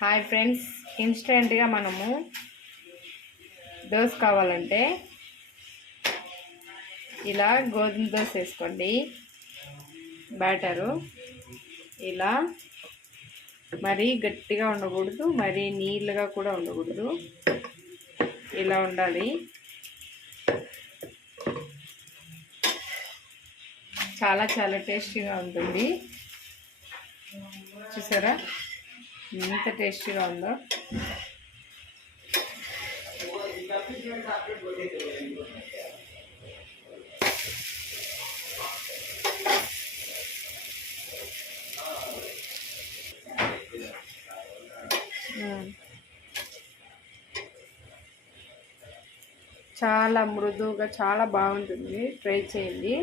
Hi friends, ఇన్స్టెంట్గా మనము దోశ కావాలంటే ఇలా గోధుమ దోశ వేసుకోండి. బ్యాటరు ఇలా మరీ గట్టిగా ఉండకూడదు, మరీ నీళ్ళగా కూడా ఉండకూడదు, ఇలా ఉండాలి. చాలా చాలా టేస్టీగా ఉంటుంది. చూసారా ఎంత టేస్టీగా ఉందో. చాలా మృదువుగా చాలా బాగుంటుంది. ట్రై చేయండి.